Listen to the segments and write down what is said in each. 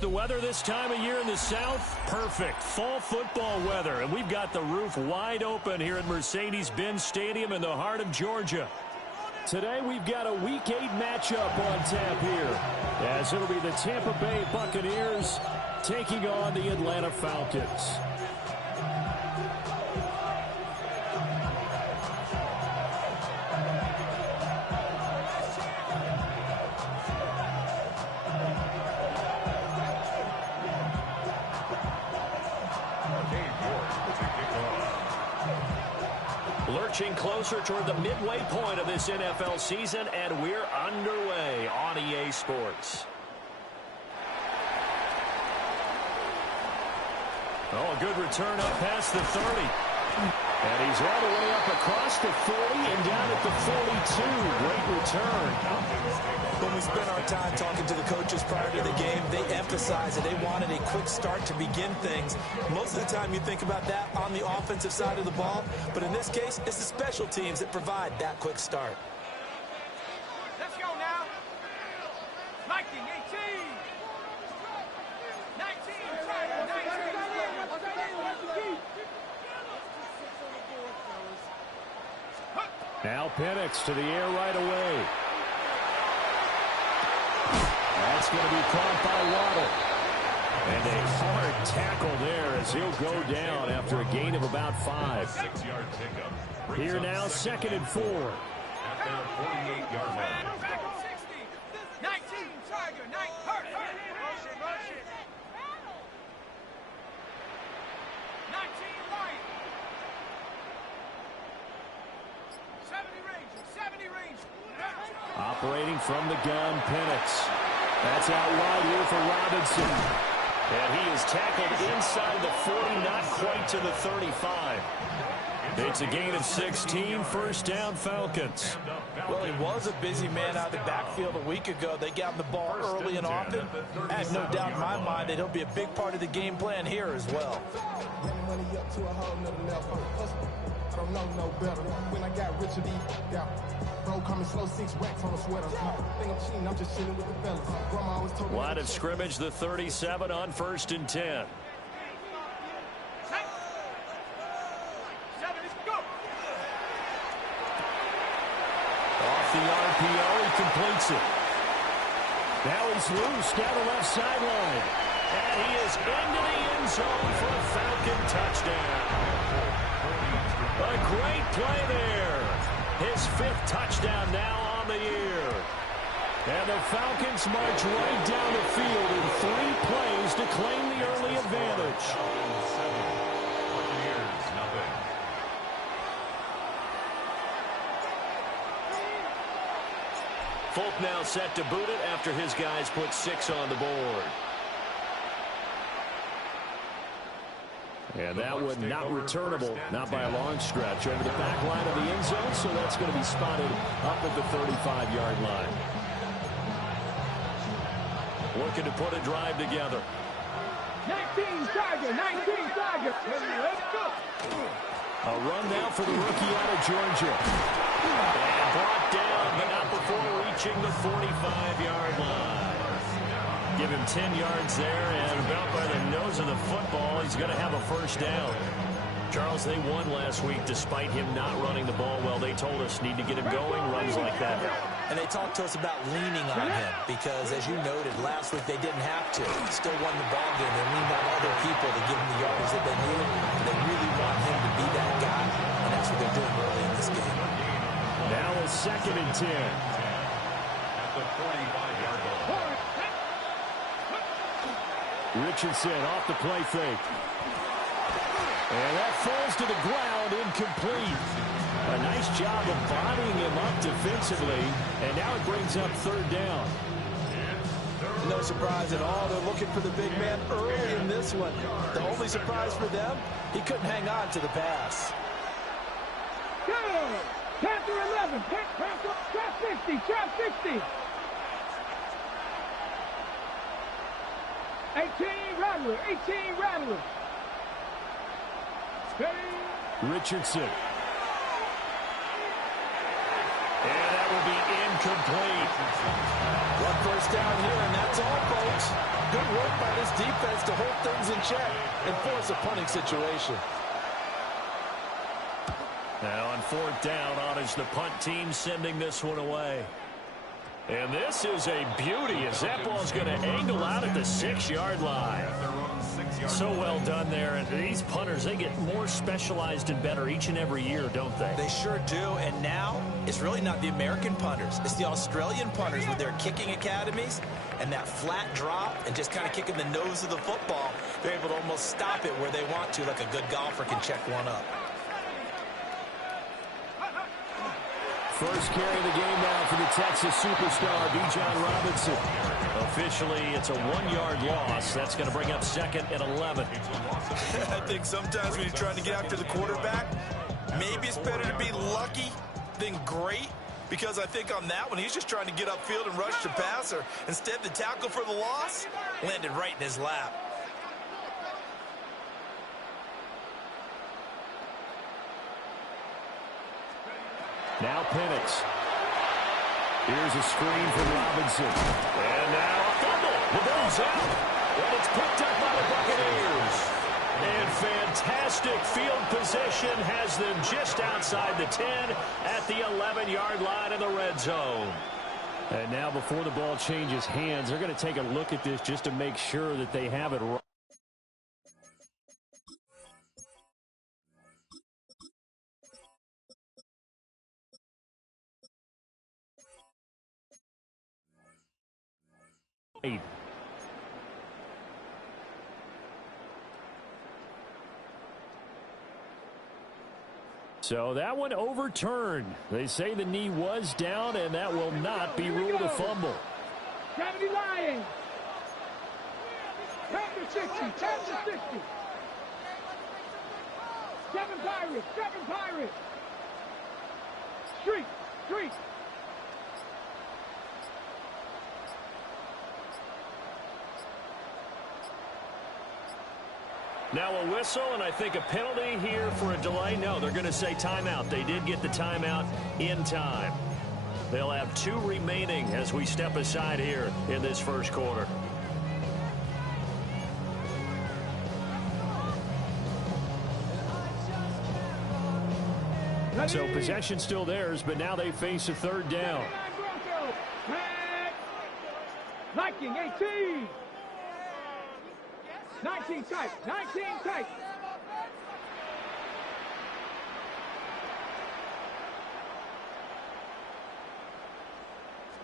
The weather this time of year in the South, perfect. Fall football weather, and we've got the roof wide open here at Mercedes-Benz Stadium in the heart of Georgia. Today we've got a Week 8 matchup on tap here, as it'll be the Tampa Bay Buccaneers taking on the Atlanta Falcons. Lurching closer toward the midway point of this NFL season, and we're underway on EA Sports. Oh, a good return up past the 30. And he's all the way up across the 40 and down at the 42. Great return. When we spent our time talking to the coaches prior to the game, they emphasized that they wanted a quick start to begin things. Most of the time you think about that on the offensive side of the ball, but in this case, it's the special teams that provide that quick start. Let's go now. 19, 18. 19, 19. Now Penix to the air right away. That's going to be caught by Waddle. And a hard tackle there as he'll go down after a gain of about 5. 6-yard pickup. Here now, 2nd and 4. At their 48-yard line. 19, Tiger, 9, hurt. Motion. 19, Lion. 70 range. Operating from the gun, Penix. That's out wide here for Robinson. And he is tackled inside the 40, not quite to the 35. It's a gain of 16, first down Falcons. Well, he was a busy man out of the backfield a week ago. They got him the ball early and often. I have no doubt in my mind that he'll be a big part of the game plan here as well. I don't know no better. When I got Richard E. Yeah. Bro, coming slow, 6 racks on a sweater. Think I'm cheating, I'm just chilling with the fellas. Grandma always told me. Line of scrimmage, the 37 on 1st and 10. 7, let's go. Off the RPO, he completes it. Now he's loose down the left sideline. And he is into the end zone for a Falcon touchdown. A great play there. His 5th touchdown now on the year. And the Falcons march right down the field in 3 plays to claim the early advantage. Folk now set to boot it after his guys put 6 on the board. And that one not returnable, not by a long stretch, over the back line of the end zone, so that's going to be spotted up at the 35-yard line. Looking to put a drive together. 19, Tiger, 19, Tiger. Let's go. A run now for the rookie out of Georgia. And brought down, but not before reaching the 45-yard line. Give him 10 yards there, and about by the nose of the football, he's going to have a first down. Charles, they won last week despite him not running the ball well. They told us need to get him going, runs like that. And they talked to us about leaning on him because, as you noted, last week they didn't have to. Still won the ball game. They leaned on other people to give them the yardage that they needed. And they really want him to be that guy, and that's what they're doing early in this game. Now a 2nd and 10. At the 45-yard line. Richardson off the play fake. And that falls to the ground, incomplete. A nice job of bodying him up defensively, and now it brings up 3rd down. No surprise at all. They're looking for the big man early in this one. The only surprise for them, he couldn't hang on to the pass. Go! Panther 11. Panther, trap 60. Trap 60. 18 Rattler. 18 Rattler. Richardson. And that will be incomplete. 1 first down here, and that's all, folks. Good work by this defense to hold things in check and force a punting situation. Now on 4th down, on is the punt team sending this one away. And this is a beauty as that ball's going to angle out at the 6-yard line. So well done there. And these punters, they get more specialized and better each and every year, don't they? They sure do. And now it's really not the American punters. It's the Australian punters with their kicking academies and that flat drop and just kind of kicking the nose of the football. They're able to almost stop it where they want to, like a good golfer can check one up. First carry of the game now for the Texas superstar, Bijan Robinson. Officially, it's a 1-yard loss. That's going to bring up 2nd and 11. I think sometimes when you're trying to get after the quarterback, maybe it's better to be lucky than great, because I think on that one, he's just trying to get upfield and rush the passer. Instead, the tackle for the loss landed right in his lap. Now Penix. Here's a screen from Robinson. And now a fumble. The ball's out. And it's picked up by the Buccaneers. And fantastic field position has them just outside the 10 at the 11-yard line in the red zone. And now before the ball changes hands, they're going to take a look at this just to make sure that they have it right. So that one overturned. They say the knee was down, and that will not be ruled a fumble. 70 Lions. Panther 60. Panther 60. 7 Pirates. 7 Pirates. Streak. Streak. Now a whistle, and I think a penalty here for a delay. No, they're going to say timeout. They did get the timeout in time. They'll have 2 remaining as we step aside here in this first quarter. So possession still theirs, but now they face a 3rd down. Viking 18. 19 tight. 19 tight.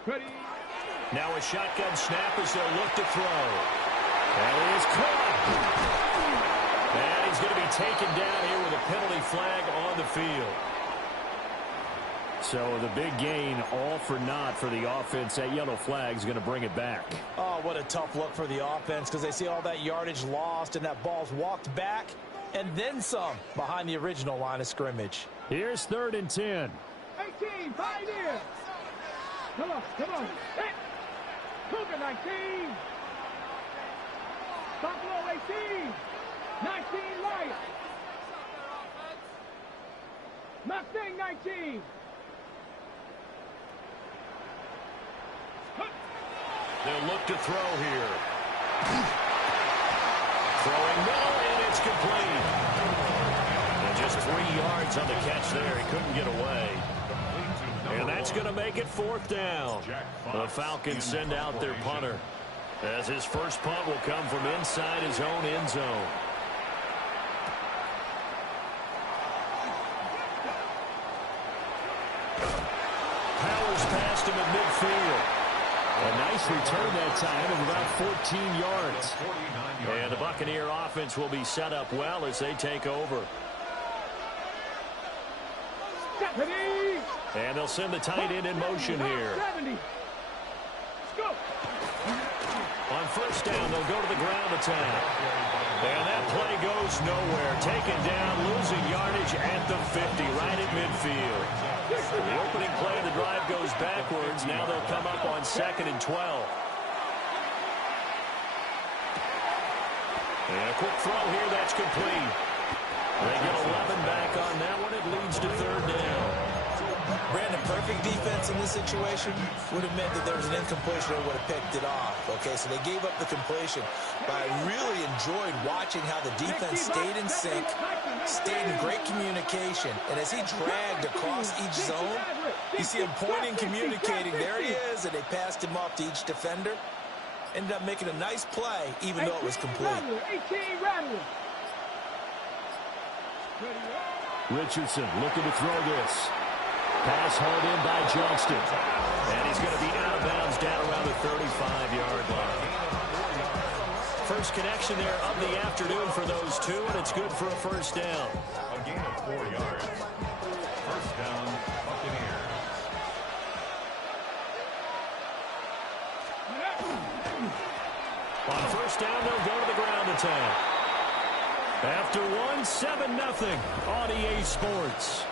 Ready. Now a shotgun snap as they'll look to throw. And it is caught. And he's going to be taken down here with a penalty flag on the field. So the big gain, all for naught for the offense. That yellow flag is going to bring it back. Oh, what a tough look for the offense, because they see all that yardage lost and that ball's walked back and then some behind the original line of scrimmage. Here's 3rd and 10. 18, Pioneer. Come on, come on. Hey. Cougar 19. Buffalo 18. 19 Lions. Mustang 19. They'll look to throw here. Throwing middle, and it's complete. And just 3 yards on the catch there. He couldn't get away. And that's going to make it 4th down. The Falcons send out their punter, as his first punt will come from inside his own end zone. Powers past him at midfield. A nice return that time of about 14 yards. And the Buccaneer offense will be set up well as they take over. And they'll send the tight end in motion here. On first down, they'll go to the ground attack. And that play goes nowhere. Taken down, losing yardage at the 50, right at midfield. The opening play of the drive goes backwards. Now they'll come up on 2nd and 12. And a quick throw here, that's complete. They get 11 back on that one. It leads to 3rd down. Brandon, perfect defense in this situation would have meant that there was an incompletion or would have picked it off. Okay, so they gave up the completion. But I really enjoyed watching how the defense stayed in sync, stayed in great communication. And as he dragged across each zone, you see him pointing, communicating. There he is, and they passed him off to each defender. Ended up making a nice play, even though it was complete. Richardson looking to throw this. Pass hauled in by Johnston. And he's going to be out of bounds down around the 35-yard line. First connection there of the afternoon for those two, and it's good for a first down. A gain of 4 yards. First down, Buccaneers. On first down, they'll go to the ground attack. After one, 7-0 on EA Sports.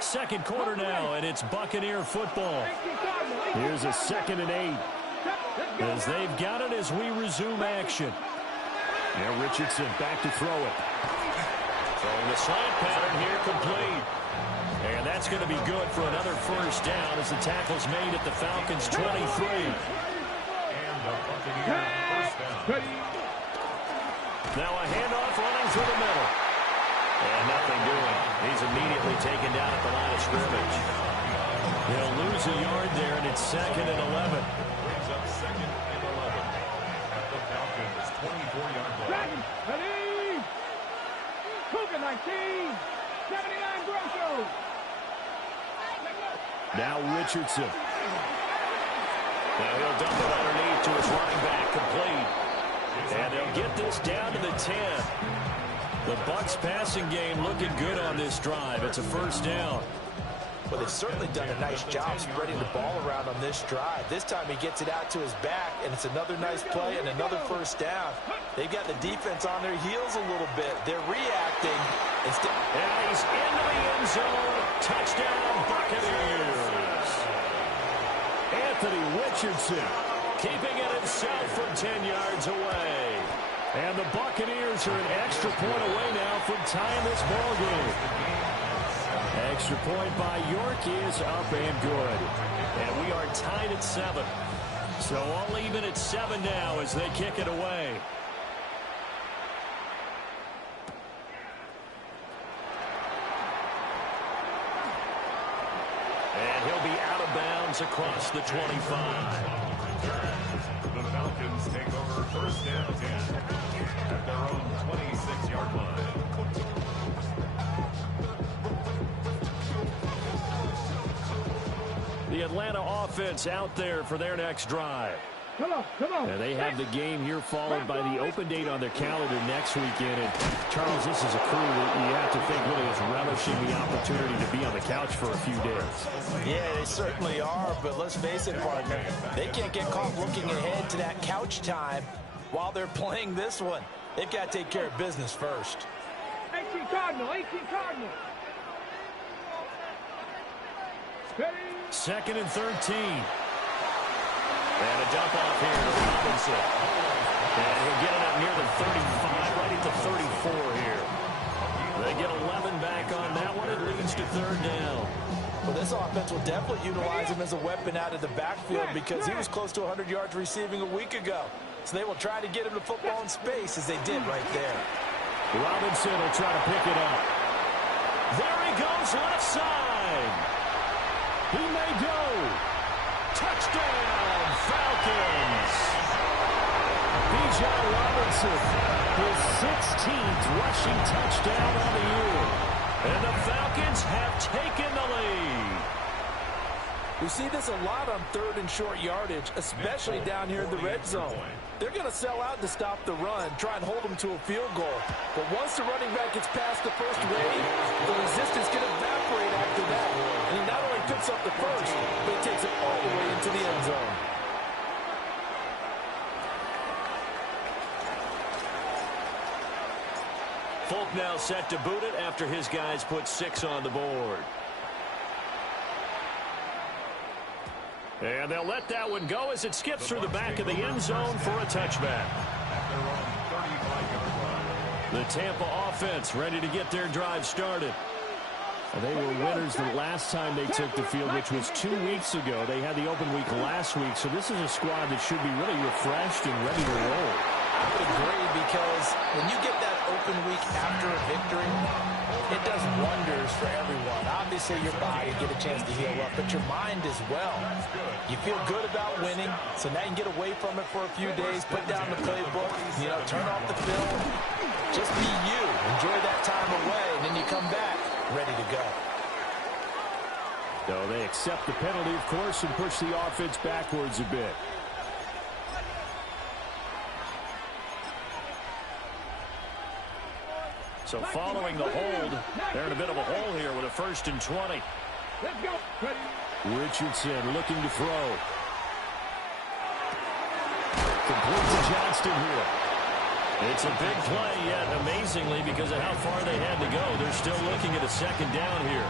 Second quarter now, and it's Buccaneer football. Here's a 2nd and 8. As they've got it as we resume action. Now Richardson back to throw it. Throwing the slant pattern here complete. And that's going to be good for another first down as the tackle's made at the Falcons' 23. And the Buccaneer first down. Now a handoff running through the middle. And nothing doing. He's immediately taken down at the line of scrimmage. They'll lose a yard there, and it's 2nd and 11. Brings up 2nd and 11 at the Falcons' 24-yard line. Ready? Cougar 19, 79 Broncos. Now Richardson. Now he'll dump it underneath to his running back, complete. And they'll get this down to the 10. The Bucs passing game looking good on this drive. It's a first down. Well, they've certainly done a nice job spreading the ball around on this drive. This time he gets it out to his back, and it's another nice play and another first down. They've got the defense on their heels a little bit. They're reacting. And he's into the end zone. Touchdown, Buccaneers. Anthony Richardson keeping it himself from 10 yards away. And the Buccaneers are an extra point away now from tying this ball game. Extra point by York is up and good. And we are tied at 7. So all even at 7 now as they kick it away. And he'll be out of bounds across the 25. The Falcons take over first and 10 at their own 26-yard line. The Atlanta offense out there for their next drive. Come on. And they have the game here followed by the open date on their calendar next weekend. And Charles, this is a crew that you have to think really is relishing the opportunity to be on the couch for a few days. Yeah, they certainly are, but let's face it, partner, they can't get caught looking ahead to that couch time while they're playing this one. They've got to take care of business first. 18 Cardinal. 2nd and 13. And a dump off here to Robinson. And he'll get it up near the 35, right at the 34 here. They get 11 back on that one. It leads to 3rd down. Well, this offense will definitely utilize him as a weapon out of the backfield because he was close to 100 yards receiving a week ago. So they will try to get him the football in space as they did right there. Robinson will try to pick it up. There he goes, left side. He may go. Touchdown, Falcons. Bijan Robinson, his 16th rushing touchdown on the year. And the Falcons have taken the lead. We see this a lot on 3rd and short yardage, especially down here in the red zone. They're going to sell out to stop the run, try and hold them to a field goal. But once the running back gets past the first wave, the resistance can evaporate after that. And he not only picks up the first, but he takes it all the way into the end zone. Folk now set to boot it after his guys put 6 on the board. And they'll let that one go as it skips through the back of the end zone for a touchback. The Tampa offense ready to get their drive started. Well, they were winners the last time they took the field, which was 2 weeks ago. They had the open week last week, so this is a squad that should be really refreshed and ready to roll. I would agree, because when you get that open week after a victory, it does wonders for everyone. Obviously, your body get a chance to heal up, but your mind as well. You feel good about winning, so now you can get away from it for a few days, put down the playbook, turn off the film, just be you. Enjoy that time away, and then you come back ready to go. So they accept the penalty, of course, and push the offense backwards a bit. So following the hold, they're in a bit of a hole here with a 1st and 20. Let's go. Richardson looking to throw. Complete to Johnston here. It's a big play, yet amazingly, because of how far they had to go, they're still looking at a 2nd down here.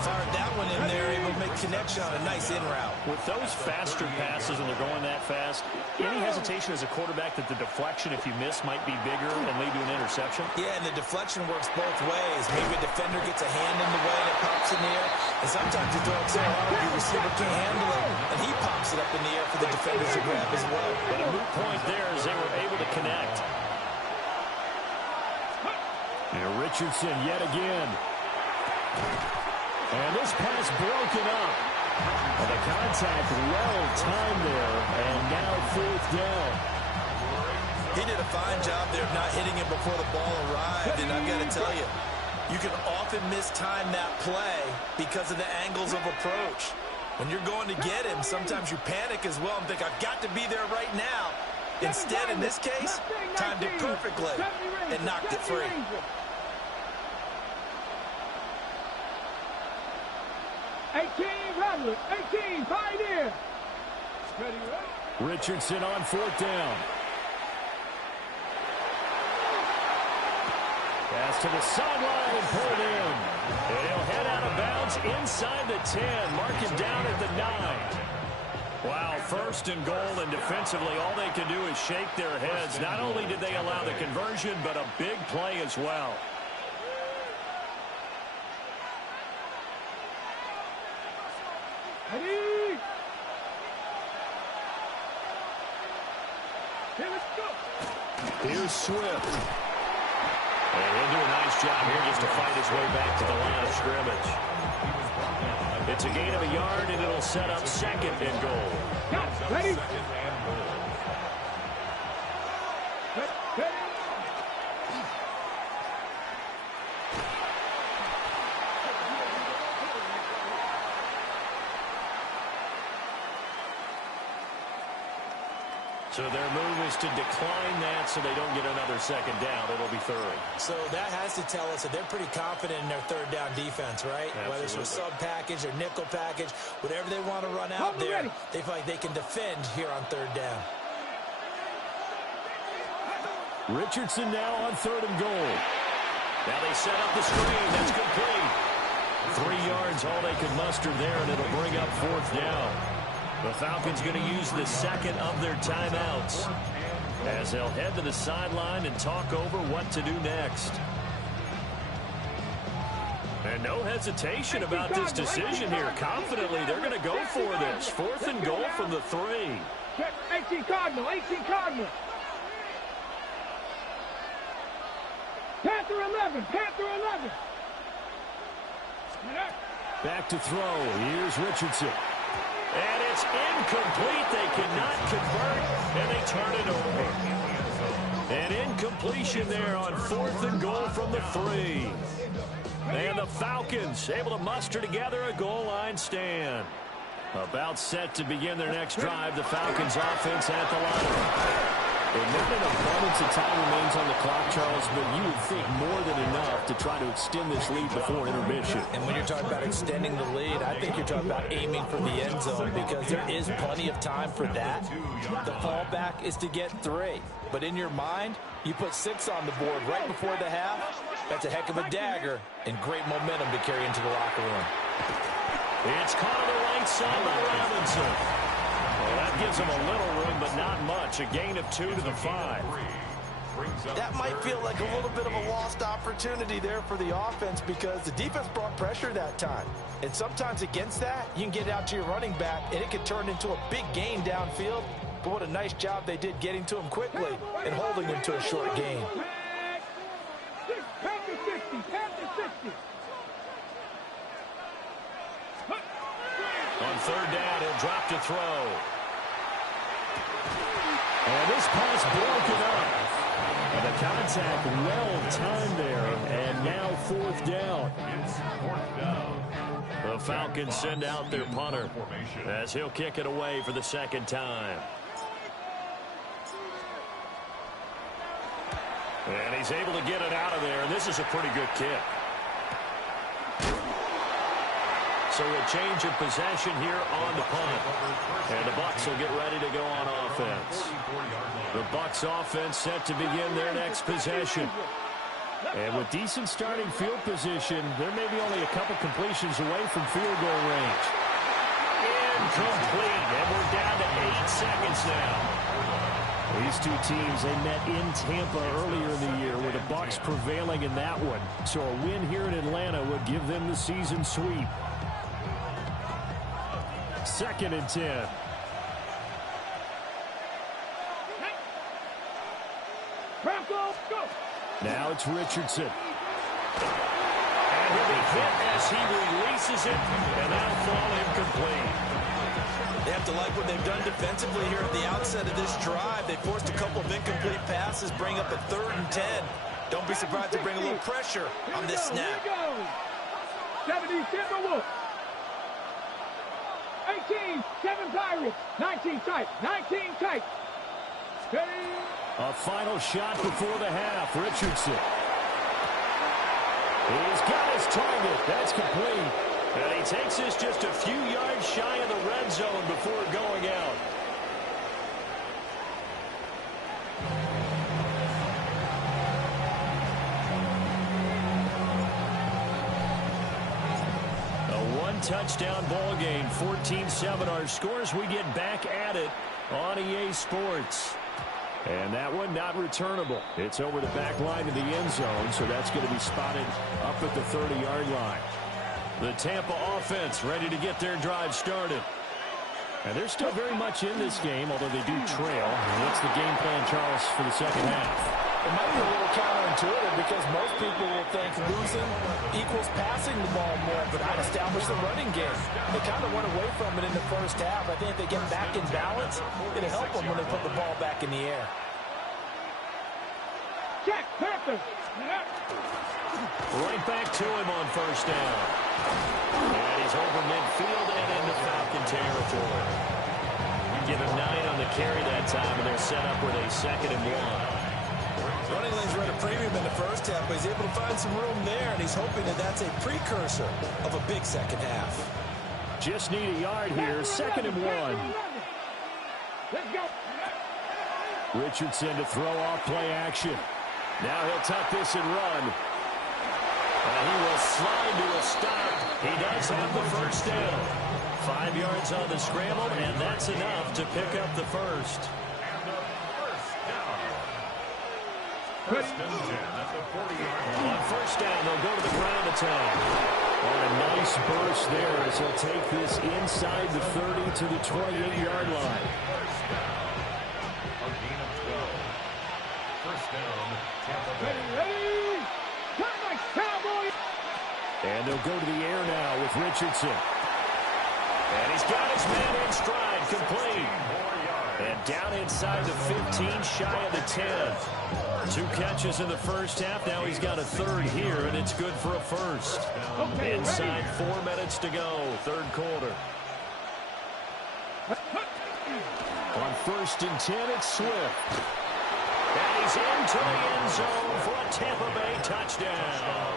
Fired that one in there, able to make connection on a nice in route. With those faster passes and they're going that fast, any hesitation as a quarterback that the deflection, if you miss, might be bigger and lead to an interception? Yeah, and the deflection works both ways. Maybe a defender gets a hand in the way and it pops in the air. And sometimes you throw it so hard your receiver can't handle it, and he pops it up in the air for the defenders to grab as well. But a moot point there as they were able to connect. And Richardson yet again. And this pass broken up. And the contact well timed there, and now 4th down. He did a fine job there of not hitting him before the ball arrived, and I've got to tell you, you can often mistime that play because of the angles of approach. When you're going to get him, sometimes you panic as well and think, I've got to be there right now. Instead, in this case, timed it perfectly and knocked it free. Pioneer. Richardson on 4th down. Pass to the sideline and pulled in. And he'll head out of bounds inside the 10. Mark him down at the 9. Wow, 1st and goal, and defensively all they can do is shake their heads. Not only did they allow the conversion, but a big play as well. Here's Swift. And he'll do a nice job here just to fight his way back to the line of scrimmage. It's a gain of a yard, and it'll set up 2nd and goal. Ready? So their move is to decline that so they don't get another 2nd down. It'll be 3rd. So that has to tell us that they're pretty confident in their 3rd down defense, right? Absolutely. Whether it's a sub package or nickel package, whatever they want to run out there, they feel like they can defend here on 3rd down. Richardson now on 3rd and goal. Now they set up the screen. That's complete. 3 yards, all they could muster there, and it'll bring up 4th down. The Falcons going to use the 2nd of their timeouts as they'll head to the sideline and talk over what to do next. And no hesitation about this decision here. Confidently, they're going to go for this. 4th and goal from the 3. 18 Cardinal. Panther 11. Back to throw. Here's Richardson. And it's incomplete. They cannot convert, and they turn it over. An incompletion there on 4th and goal from the 3. And the Falcons able to muster together a goal line stand. About set to begin their next drive. The Falcons offense at the line. And not an abundance of time remains on the clock, Charles, but you would think more than enough to try to extend this lead before intermission. And when you're talking about extending the lead, I think you're talking about aiming for the end zone because there is plenty of time for that. The fallback is to get 3. But in your mind, you put 6 on the board right before the half. That's a heck of a dagger and great momentum to carry into the locker room. It's caught on the right side by Robinson. Well, that gives them a little room, but not much. A gain of 2 to the 5. That might feel like a little bit of a lost opportunity there for the offense because the defense brought pressure that time. And sometimes against that, you can get out to your running back, and it can turn into a big gain downfield. But what a nice job they did getting to him quickly and holding him to a short gain. On 3rd down, he'll drop to throw. And this pass broken up. And the contact well timed there. And now 4th down. The Falcons send out their punter as he'll kick it away for the 2nd time. And he's able to get it out of there. And this is a pretty good kick. So a change of possession here on the punt. And the Bucs will get ready to go on offense. The Bucs offense set to begin their next possession. And with decent starting field position, they're maybe only a couple completions away from field goal range. Incomplete. And we're down to 8 seconds now. These two teams, they met in Tampa earlier in the year with the Bucs prevailing in that one. So a win here in Atlanta would give them the season sweep. 2nd and 10. Now it's Richardson. And he'll be hit as he releases it, and that'll fall incomplete. They have to like what they've done defensively here at the outset of this drive. They forced a couple of incomplete passes, bring up a 3rd and 10. Don't be surprised to bring a little pressure on this snap. 70 Timberwolves. 18, 7 Pirates, 19 tight, 19 tight. A final shot before the half. Richardson. He's got his target. That's complete. And he takes this just a few yards shy of the red zone before going out. Touchdown ball game, 14-7 our scores. We get back at it on EA Sports. And that one not returnable. It's over the back line of the end zone, so that's going to be spotted up at the 30-yard line. The Tampa offense ready to get their drive started. And they're still very much in this game, although they do trail. What's the game plan, Charles, for the 2nd half? It might be a little counterintuitive because most people will think losing equals passing the ball more, but not establish the running game. They kind of went away from it in the 1st half. I think if they get back in balance, it'll help them when they put the ball back in the air. Check, Panthers. Right back to him on 1st down. And he's over midfield and into Falcon territory. You give him 9 on the carry that time, and they're set up with a 2nd and 1. Running lanes were at a premium in the 1st half, but he's able to find some room there, and he's hoping that that's a precursor of a big 2nd half. Just need a yard here. 2nd and 1. Let's go. Richardson to throw off play action. Now he'll tuck this and run. And he will slide to a stop. He does have the 1st down. 5 yards on the scramble, and that's enough to pick up the 1st. First and 10 at the 40-yard line. On 1st down, they'll go to the ground attack. On a nice burst there as he'll take this inside the 30 to the 28-yard line. A gain of 12. 1st down, Tampa Bay. Ready, ready. Come on, Cowboys. And they'll go to the air now with Richardson. And he's got his man in stride, complete. And down inside the 15, shy of the 10. 2 catches in the first half. Now he's got a third here, and it's good for a first. Inside 4 minutes to go, third quarter. On 1st and 10, it's Swift. And he's into the end zone for a Tampa Bay touchdown.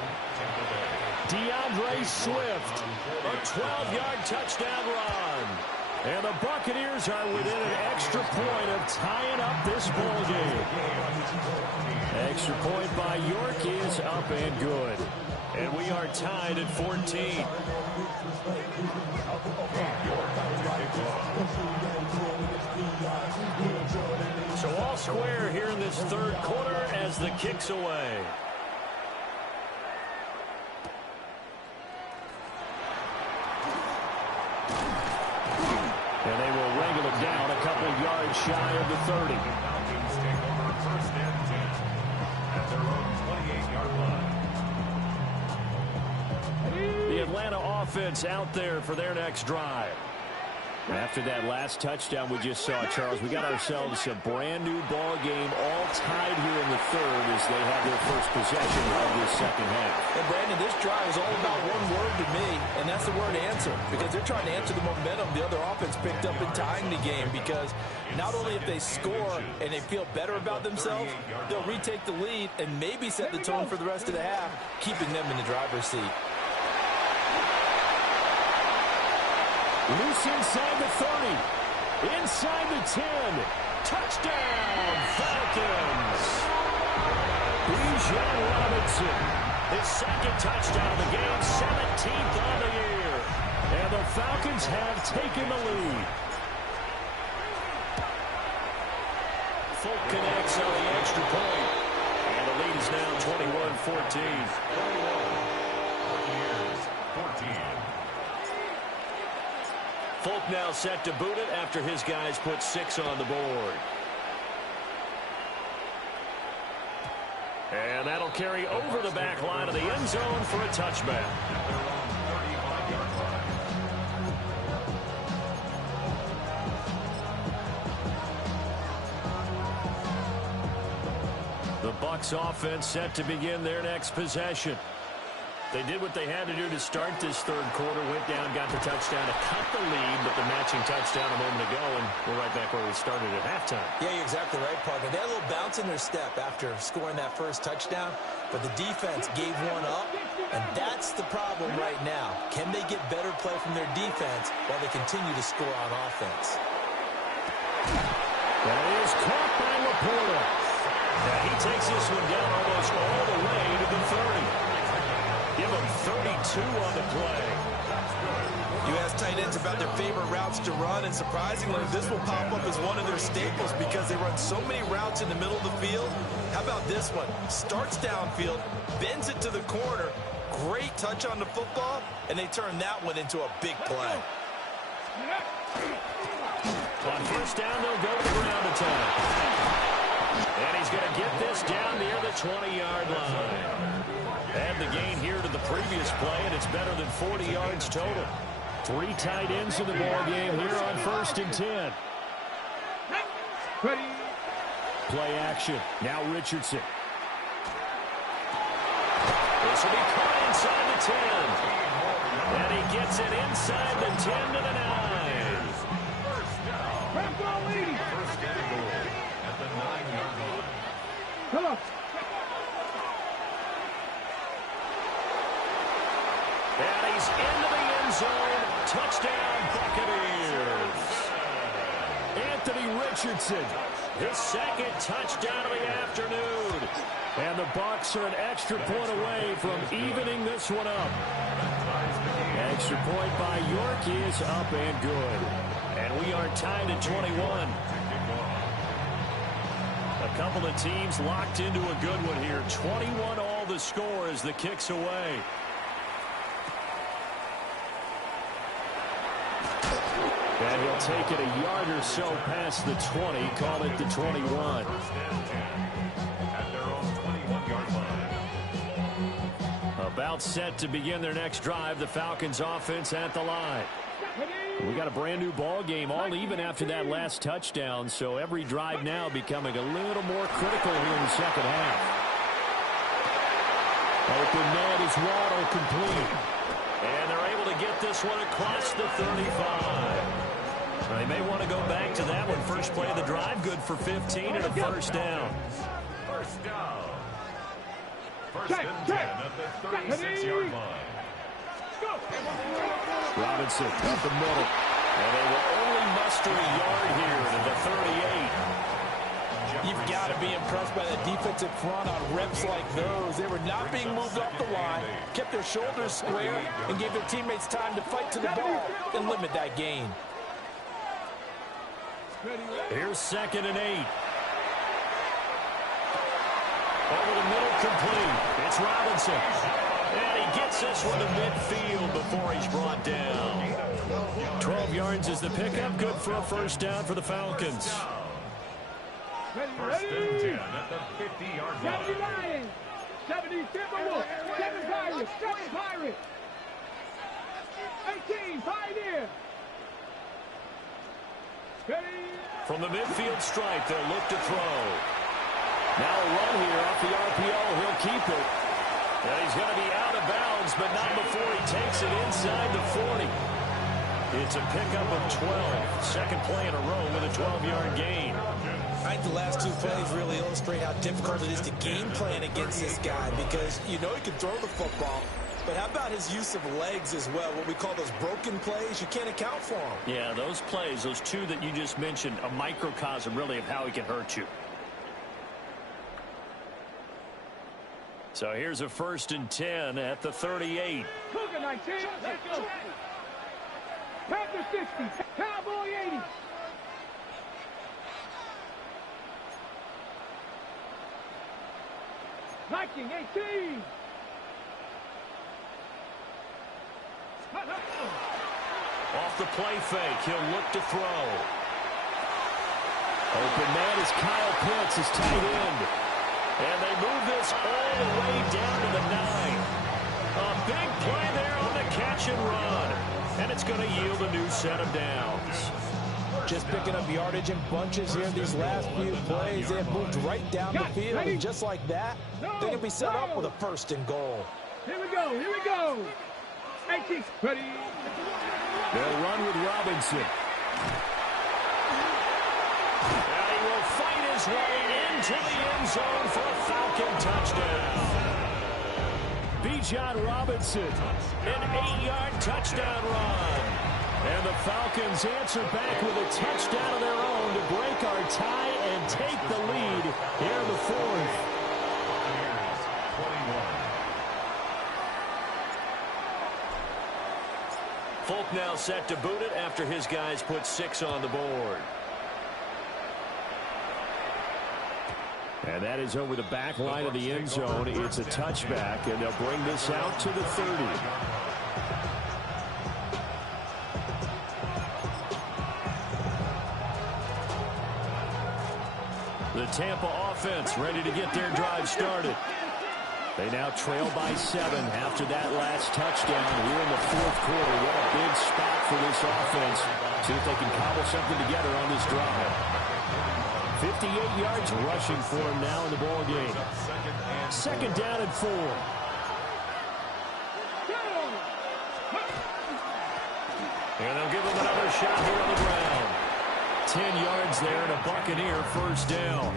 DeAndre Swift, a 12-yard touchdown run. And the Buccaneers are within an extra point of tying up this ball game. Extra point by York is up and good. And we are tied at 14. So all square here in this third quarter as the kick's away. And they will wrangle it down a couple yards shy of the 30. Falcons take over 1st and 10 at their own 28-yard line. The Atlanta offense out there for their next drive. After that last touchdown we just saw, Charles, we got ourselves a brand new ball game, all tied here in the third as they have their first possession of this second half. And Brandon, this drive is all about one word to me, and that's the word answer, because they're trying to answer the momentum the other offense picked up in tying the game, because not only if they score and they feel better about themselves, they'll retake the lead and maybe set the tone for the rest of the half, keeping them in the driver's seat. Loose inside the 30. Inside the 10. Touchdown, Falcons. Bijan Robinson. His second touchdown of the game, 17th on the year. And the Falcons have taken the lead. Folk connects on the extra point. And the lead is now 21-14. 14. Folk now set to boot it after his guys put 6 on the board. And that'll carry over the back line of the end zone for a touchback. The Bucs offense set to begin their next possession. They did what they had to do to start this third quarter, went down, got the touchdown to cut the lead, but the matching touchdown a moment ago, and we're right back where we started at halftime. Yeah, you're exactly right, partner. They had a little bounce in their step after scoring that first touchdown, but the defense gave one up, and that's the problem right now. Can they get better play from their defense while they continue to score on offense? That is caught by Laporta. Now he takes this one down almost all the way to the 30. Give them 32 on the play. You ask tight ends about their favorite routes to run, and surprisingly, this will pop up as one of their staples because they run so many routes in the middle of the field. How about this one? Starts downfield, bends it to the corner, great touch on the football, and they turn that one into a big play. On first down, they'll go to the ground attack. And he's going to get this down near the 20-yard line. And the gain here to the previous play, and it's better than 40 yards total. 3 tight ends in the ball game here on 1st and 10. Ready. Play action. Now Richardson. This will be caught inside the 10. And he gets it inside the 10 to the 9. Grab ball, lady. First and goal at the 9-yard line. Come on. And he's into the end zone. Touchdown, Buccaneers. Anthony Richardson, his second touchdown of the afternoon. And the Bucs are an extra point away from evening this one up. Extra point by York is up and good. And we are tied at 21. A couple of teams locked into a good one here. 21 all the score as the kick's away. And he'll take it a yard or so past the 20, call it the 21. First and 10 at their own 21-yard line. A About set to begin their next drive. The Falcons offense at the line. We got a brand new ball game, all even after that last touchdown. So every drive now becoming a little more critical here in the second half. Open man is Waddle, complete. And they're able to get this one across the 35. They may want to go back to that one. First play of the drive, good for 15 and a first down. First down. First and 10 at the 36-yard line. Robinson up the middle. And they will only muster a yard here to the 38. You've got to be impressed by the defensive front on reps like those. They were not being moved off the line, kept their shoulders square, and gave their teammates time to fight to the ball and limit that gain. Here's 2nd and 8. Over the middle, complete. It's Robinson. And he gets this one to midfield before he's brought down. 12 yards is the pickup. Good for a first down for the Falcons. First and 10 at the 50-yard line. 70 Lions. 70 Timberwolves. 7 Pirates. 7 Pirates. 18 Pioneers. From the midfield stripe, they'll look to throw. Now a run here off the RPO. He'll keep it. And he's going to be out of bounds, but not before he takes it inside the 40. It's a pickup of 12. Second play in a row with a 12-yard gain. I think the last two plays really illustrate how difficult it is to game plan against this guy because you know he can throw the football. But how about his use of legs as well? What we call those broken plays, you can't account for them. Yeah, those plays, those two that you just mentioned, a microcosm really of how he can hurt you. So here's a 1st and 10 at the 38. Cougar 19. Let's go. Panther 60. Cowboy 80. Viking 18. Off the play fake, he'll look to throw. Open man is Kyle Pitts, his tight end. And they move this all the way down to the 9. A big play there on the catch and run. And it's going to yield a new set of downs. Just picking up yardage in bunches here these last few plays. They have moved right down the field. And just like that, they can be set up with a 1st and goal. Here we go. Here we go. 18. Ready. They'll run with Robinson. And he will fight his way into the end zone for a Falcon touchdown. Bijan Robinson, an 8-yard touchdown run. And the Falcons answer back with a touchdown of their own to break our tie and take the lead here in the 4th. Folk now set to boot it after his guys put 6 on the board. And that is over the back line of the end zone. It's a touchback, and they'll bring this out to the 30. The Tampa offense ready to get their drive started. They now trail by 7 after that last touchdown here in the 4th quarter. What a big spot for this offense. See if they can cobble something together on this drive. 58 yards rushing for him now in the ball game. 2nd down and 4. And they'll give him another shot here on the ground. 10 yards there and a Buccaneer first down.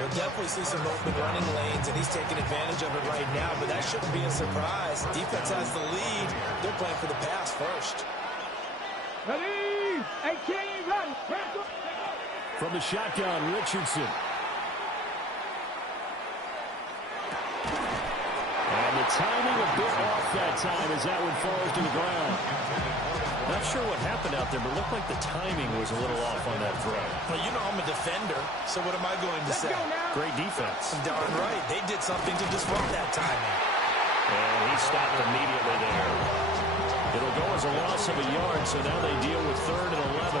We'll definitely see some open running lanes, and he's taking advantage of it right now, but that shouldn't be a surprise. Defense has the lead. They're playing for the pass first. Ready. 18. Run. From the shotgun, Richardson. And the timing a bit off that time as that one falls to the ground. Not sure what happened out there, but it looked like the timing was a little off on that throw. Well, you know I'm a defender, so what am I going to say? Great defense. Darn right. They did something to disrupt that timing. And he stopped immediately there. It'll go as a loss of a yard, so now they deal with 3rd and 11.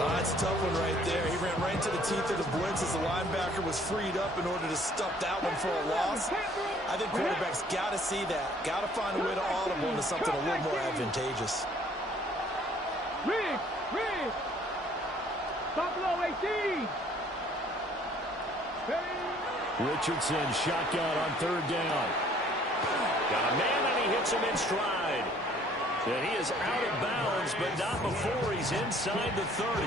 That's a tough one right there. He ran right into the teeth of the blitz as the linebacker was freed up in order to stuff that one for a loss. I think quarterbacks got to see that. Got to find a way to audible into something a little more advantageous. Rig! Buffalo 18! Richardson shotgun on third down. Got a man and he hits him in stride. And he is out of bounds, but not before he's inside the 30.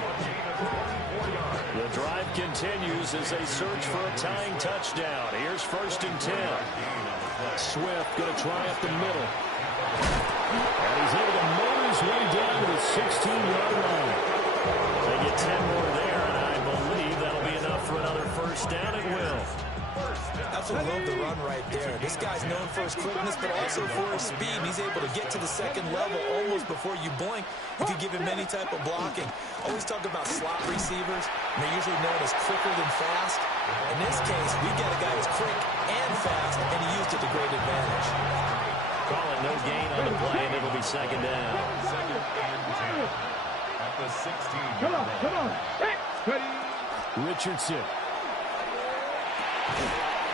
The drive continues as they search for a tying touchdown. Here's 1st and 10. Swift going to try up the middle. And he's able to motor his way down to the 16-yard line. They get 10 more there, and I believe that'll be enough for another first down. It will. Absolutely love the run right there. This guy's known for his quickness, but also for his speed. He's able to get to the second level almost before you blink. You can give him any type of blocking. Always talk about slot receivers. They're usually known as quicker than fast. In this case, we got a guy who's quick and fast, and he used it to great advantage. Call it no gain on the play, and it'll be second down. Second and 10 at the 16. Come on. Ready. Richardson.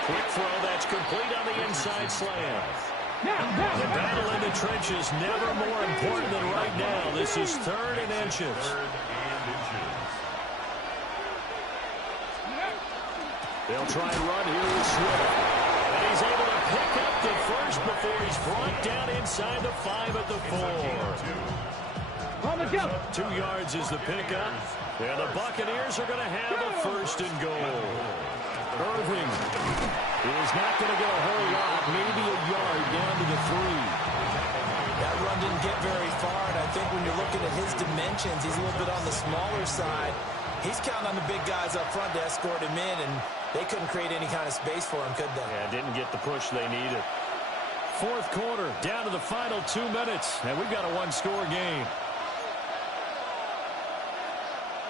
Quick throw that's complete on the inside slant. The battle in the trenches never more important than right now. This is 3rd and inches. They'll try and run here with Swift. And he's able to pick up the first before he's brought down inside the 5 at the 4. On the jump. 2 yards is the pickup. And the Buccaneers are going to have a 1st and goal. Irving is not going to get a whole lot, maybe a yard down to the 3. That run didn't get very far, and I think when you're looking at his dimensions, he's a little bit on the smaller side. He's counting on the big guys up front to escort him in, and they couldn't create any kind of space for him, could they? Yeah, didn't get the push they needed. 4th quarter, down to the final 2 minutes, and we've got a one-score game.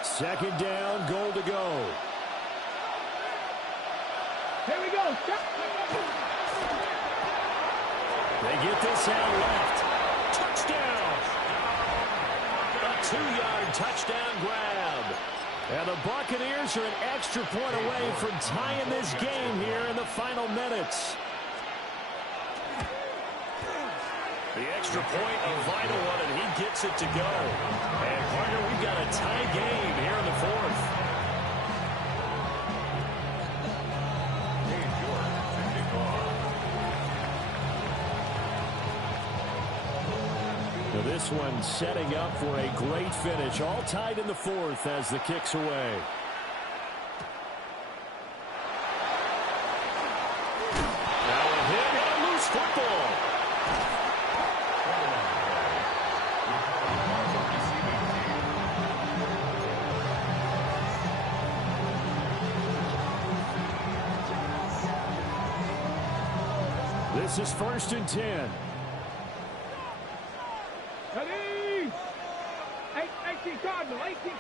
2nd down, goal to go. Here we go. They get this out left. Touchdown! A 2-yard touchdown grab. And the Buccaneers are an extra point away from tying this game here in the final minutes. The extra point, a vital one, and he gets it to go. And, partner, we've got a tie game here in the 4th. This one setting up for a great finish. All tied in the 4th as the kick's away. Now a hit and loose football. This is 1st and 10. Ready. 18 Cardinals. 19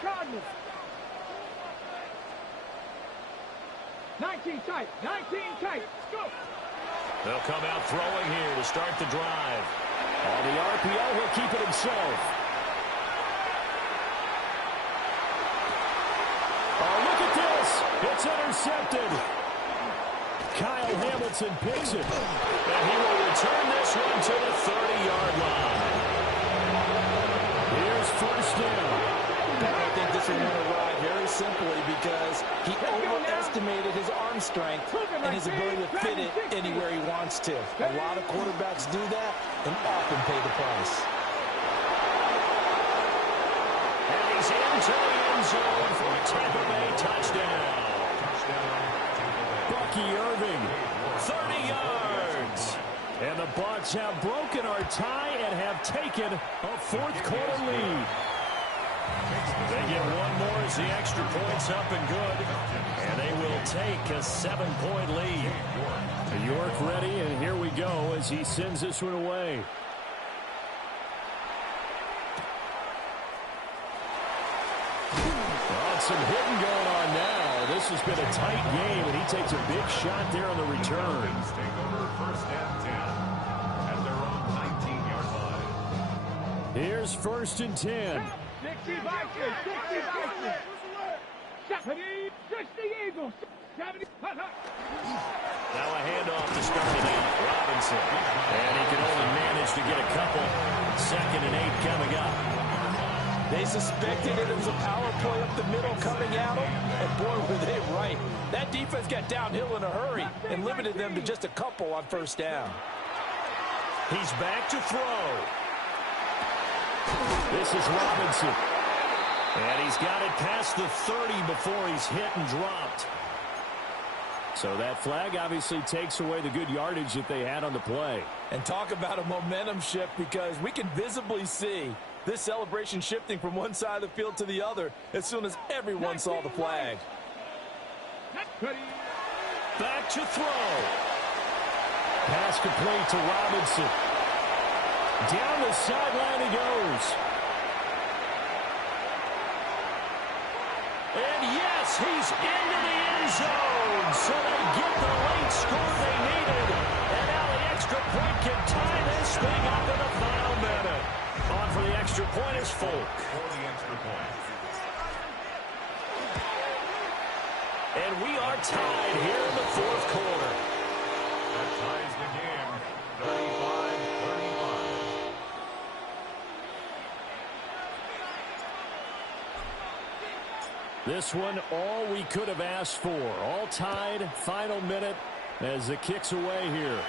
tight. Go. They'll come out throwing here to start the drive. On the RPO, he'll keep it himself. Oh, look at this. It's intercepted. Kyle Hamilton picks it. And he will return this one to the 30-yard line. Here's 1st down. I think this one will ride very simply because he overestimated his arm strength and his ability to fit it anywhere he wants to. A lot of quarterbacks do that and often pay the price. And he's into the end zone for a Tampa Bay touchdown. Bucky Irving, 30 yards. And the Bucs have broken our tie and have taken a 4th quarter lead. They get one more as the extra point's up and good. And they will take a 7-point lead. York ready, and here we go as he sends this one away. Some hitting going on now. This has been a tight game, and he takes a big shot there on the return. Take over 1st and 10 at their own 19-yard line. Here's 1st and 10. 60 Vikings, 60 Vikings. 70, 60 Eagles, 70. Now a handoff to start it out. Robinson. And he can only manage to get a couple. 2nd and 8 coming up. They suspected it was a power play up the middle coming at them, and boy, were they right. That defense got downhill in a hurry and limited them to just a couple on 1st down. He's back to throw. This is Robinson. And he's got it past the 30 before he's hit and dropped. So that flag obviously takes away the good yardage that they had on the play. And talk about a momentum shift, because we can visibly see this celebration shifting from one side of the field to the other as soon as everyone saw the flag. Back to throw. Pass complete to Robinson. Down the sideline he goes. And yes, he's into the end zone. So they get the late score they needed. And now the extra point can tie this thing up in the final minute. On for the extra point is Folk. For the extra point. And we are tied here in the 4th quarter. That ties the game, 35-35. This one, all we could have asked for. All tied, final minute as the kick's away here.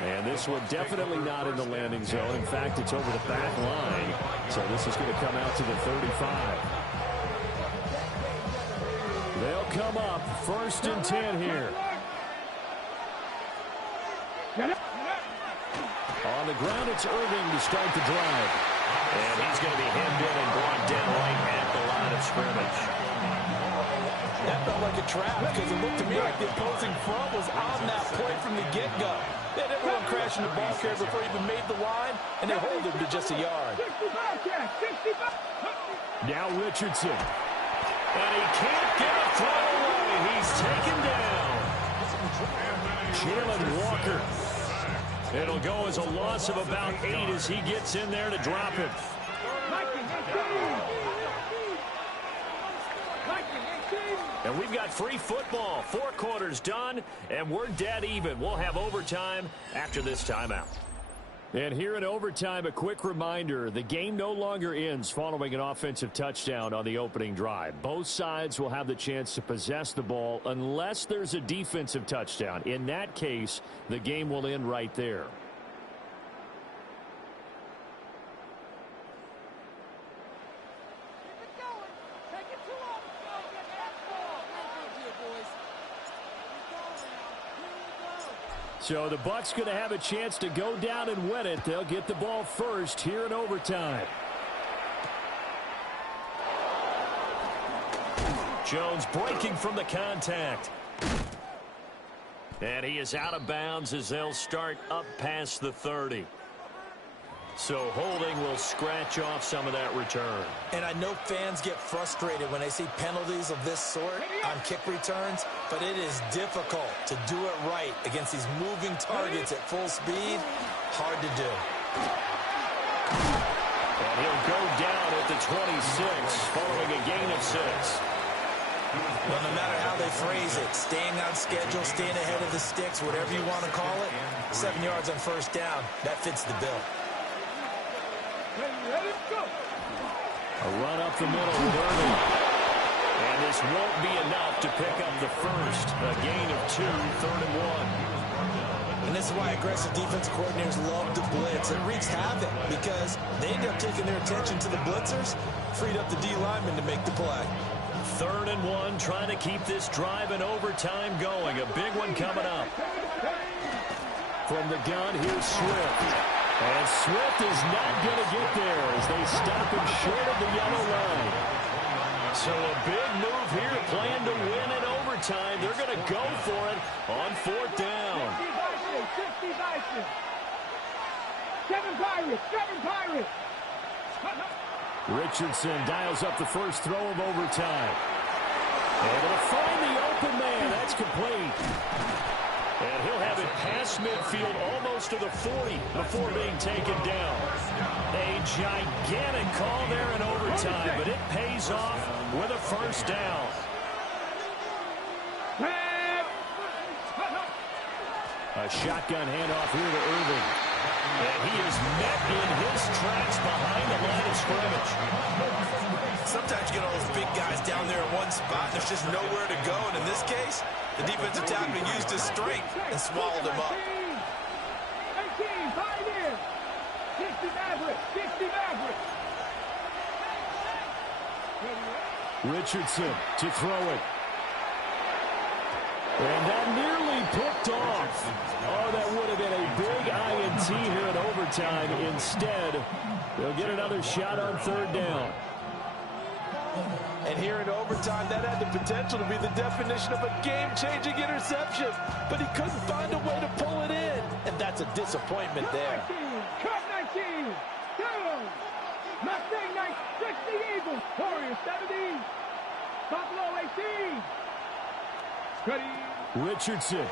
And this one definitely not in the landing zone. In fact, it's over the back line. So this is going to come out to the 35. They'll come up 1st and 10 here. On the ground, it's Irving to start the drive. And he's going to be hemmed in and brought down right at the line of scrimmage. That felt like a trap, because it looked to me like the opposing front was on that play from the get-go. They had everyone crashing the ball carrier before he even made the line, and they hold him to just a yard. Now Richardson. And he can't get a throw away. He's taken down. Jalen Walker. It'll go as a loss of about 8 as he gets in there to drop him. And we've got free football. 4 quarters done, and we're dead even. We'll have overtime after this timeout. And here in overtime, a quick reminder, the game no longer ends following an offensive touchdown on the opening drive. Both sides will have the chance to possess the ball unless there's a defensive touchdown. In that case, the game will end right there. So the Bucs going to have a chance to go down and win it. They'll get the ball first here in overtime. Jones breaking from the contact. And he is out of bounds as they'll start up past the 30. So holding will scratch off some of that return. And I know fans get frustrated when they see penalties of this sort on kick returns, but it is difficult to do it right against these moving targets at full speed. Hard to do. And he'll go down at the 26 following a gain of 6. Well, no matter how they phrase it, staying on schedule, staying ahead of the sticks, whatever you want to call it, 7 yards on 1st down, that fits the bill. A run up the middle with Irving. And this won't be enough to pick up the first. A gain of 2, 3rd and 1. And this is why aggressive defensive coordinators love to blitz. It wreaks havoc because they end up taking their attention to the blitzers, freed up the D lineman to make the play. 3rd and 1, trying to keep this drive in overtime going. A big one coming up. From the gun, here's Swift. And Swift is not going to get there as they stop him short of the yellow line. So a big move here, playing to win in overtime. They're going to go for it on 4th down. 60 Vikings. 7 Pirates. Richardson dials up the first throw of overtime. Able to find the open man. That's complete. And he'll have it past midfield almost to the 40 before being taken down. A gigantic call there in overtime, but it pays off with a first down. A shotgun handoff here to Irving. And he is met in his tracks behind the line of scrimmage. Sometimes you get all those big guys down there in one spot, and there's just nowhere to go. And in this case, the defensive tackle used his strength and swallowed him up. 18, pioneer. 60 Maverick, 60 Maverick. Richardson to throw it. And that nearly picked off. Oh, that would have been a big INT here in overtime. Instead, they'll get another shot on third down. And here in overtime, that had the potential to be the definition of a game-changing interception. But he couldn't find a way to pull it in. And that's a disappointment there. Cut 19. Down. Mustang 60 Eagles. Warriors 70. Buffalo 18. Richardson.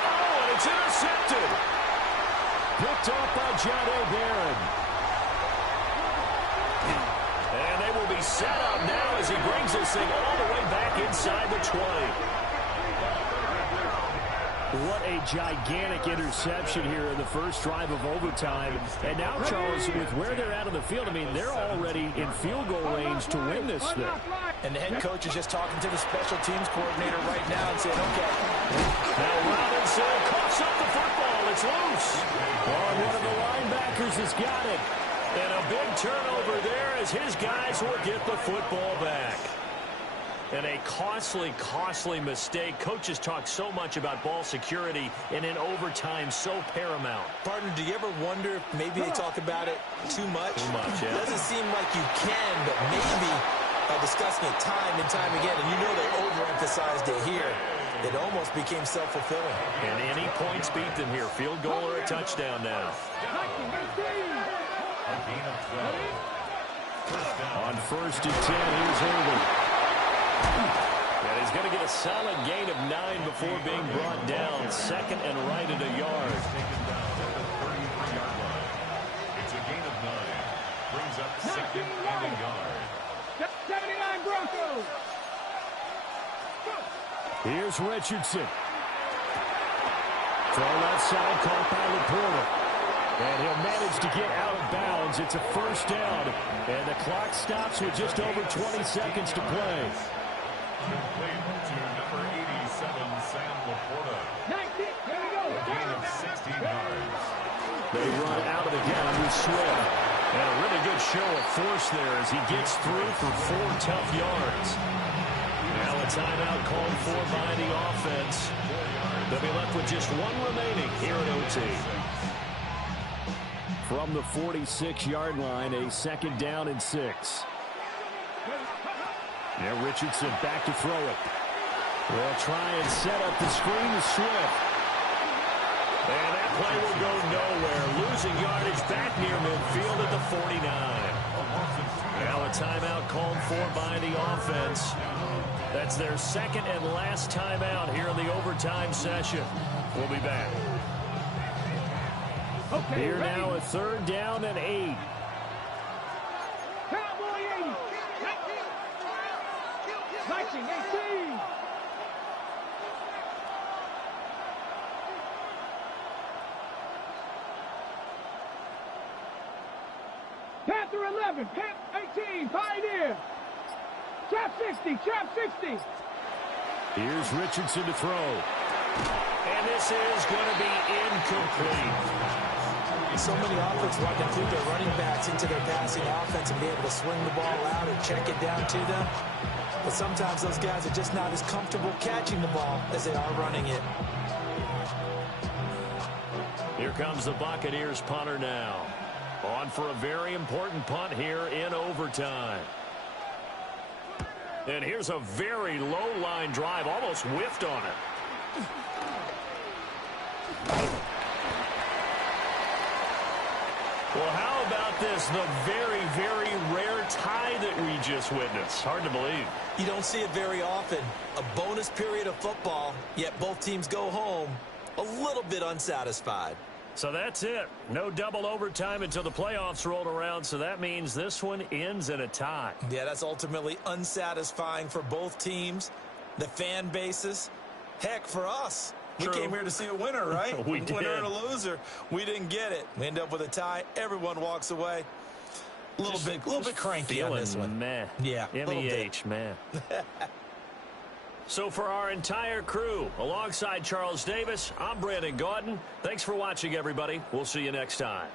Oh, and it's intercepted. Picked off by John O'Barron. And they will be set up now as he brings this thing all the way back inside the 20. What a gigantic interception here in the first drive of overtime. And now, Charles, with where they're at on the field, I mean, they're already in field goal range to win this thing. And the head coach is just talking to the special teams coordinator right now and saying, okay. Now Robinson coughs up the football. It's loose. Oh, one of the linebackers has got it. And a big turnover there as his guys will get the football back. And a costly, costly mistake. Coaches talk so much about ball security, and in overtime, so paramount. Partner, do you ever wonder if maybe they talk about it too much? Too much, yeah. It doesn't seem like you can, but maybe by discussing it time and time again, and you know they overemphasized it here, it almost became self-fulfilling. And any points beat them here. Field goal or a touchdown now. On first and 10, here's Irving. And he's going to get a solid gain of 9 before being brought down. Second and right at a yard. It's a gain of 9. Brings up second and a yard. 79 Broncos. Here's Richardson. Throw left side, caught by Laporta. And he'll manage to get out of bounds. It's a first down. And the clock stops with just over 20 seconds to play. Complete to number 87, Sam Laporta. 19, here we go. A gain of 16 yards. They run out of the gun with Swift. And a really good show of force there as he gets through for 4 tough yards. Now a timeout called for by the offense. They'll be left with just 1 remaining here at OT. From the 46-yard line, a second down and 6. Now Richardson back to throw it. They'll try and set up the screen to Swift. And that play will go nowhere. Losing yardage back near midfield at the 49. Now a timeout called for by the offense. That's their second and last timeout here in the overtime session. We'll be back. Okay, here ready. now a third down and 8. Cowboy 80. 1918. Panther 11, 18, Pioneer. Trap 60, trap 60. Here's Richardson to throw. And this is going to be incomplete. So many offenses want to include their running backs into their passing offense and be able to swing the ball out or check it down to them. But sometimes those guys are just not as comfortable catching the ball as they are running it. Here comes the Buccaneers punter now. On for a very important punt here in overtime. And here's a very low line drive, almost whiffed on it. Well, how about this? The very, very rare tie that we just witnessed. Hard to believe. You don't see it very often. A bonus period of football, yet both teams go home a little bit unsatisfied. So that's it. No double overtime until the playoffs rolled around, so that means this one ends in a tie. Yeah, that's ultimately unsatisfying for both teams, the fan bases. Heck, for us. True. We came here to see a winner, right? We did. Winner and a loser. We didn't get it. We end up with a tie. Everyone walks away. A little bit cranky on this one. Meh. Yeah, MEH, man. So for our entire crew, alongside Charles Davis, I'm Brandon Gaudin. Thanks for watching, everybody. We'll see you next time.